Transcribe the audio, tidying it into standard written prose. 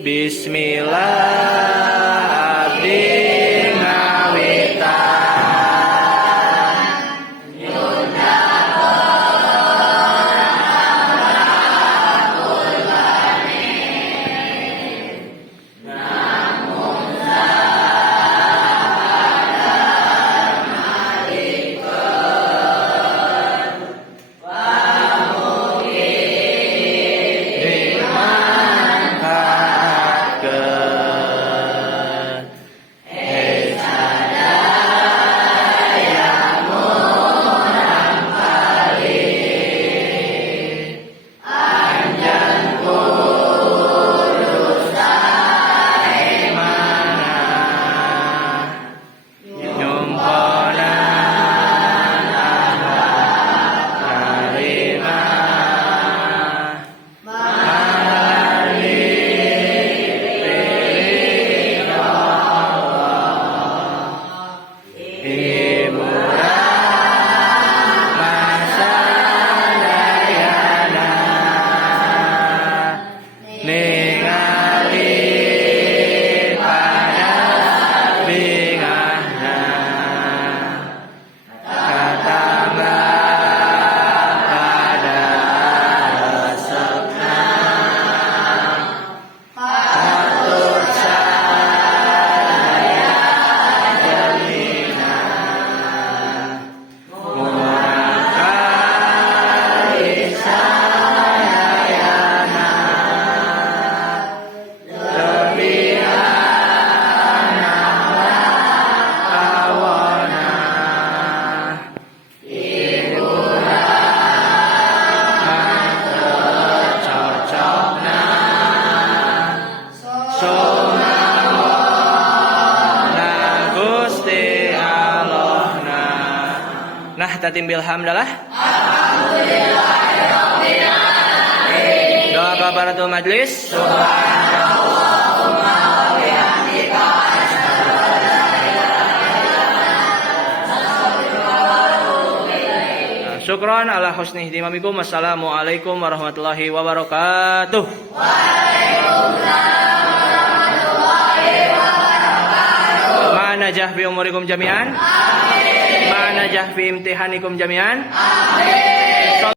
Bismillah abdi ngawitan Tatim bilhamdalah. Doa kafaratul majlis. Subhanallahumma wa bihamdika asyhadu an la ilaha illa anta astaghfiruka wa atubu ilaik. Syukran ala husni ihtimamikum. Wassalamualaikum warahmatullahi wabarakatuh. Waalaikumsalam warahmatullahi wabarakatuh. Ma'anajah fi umurikum jami'an. Najah fi imtihanikum jami'an. Amin.